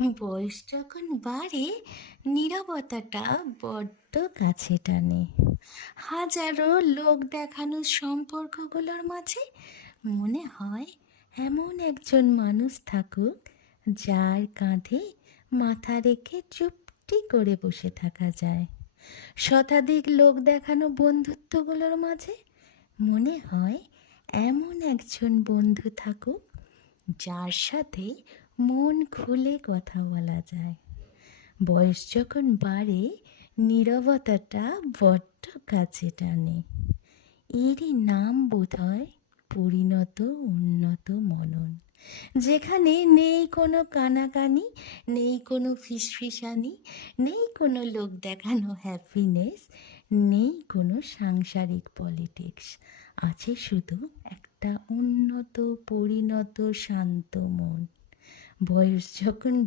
বয়স যখন বাড়ে, নীরবতাটা বড্ড কাছে টানে। হাজারো লোক দেখানোর সম্পর্কগুলোর মাঝে মনে হয় এমন একজন মানুষ থাকুক, যার কাঁধে মাথা রেখে চুপটি করে বসে থাকা যায়। শতাধিক লোক দেখানো বন্ধুত্বগুলোর মাঝে মনে হয় এমন একজন বন্ধু থাকুক, যার সাথে মন খুলে কথা বলা যায়। বয়স যখন বাড়ে, নীরবতাটা বড্ড কাছে টানে। এরই নাম বোধহয় পরিণত উন্নত মনন, যেখানে নেই কোনো কানাকানি, নেই কোনো ফিসফিসানি, নেই কোনো লোক দেখানো হ্যাপিনেস, নেই কোনো সাংসারিক পলিটিক্স। আছে শুধু একটা উন্নত, পরিণত, শান্ত মন। বয়স যখন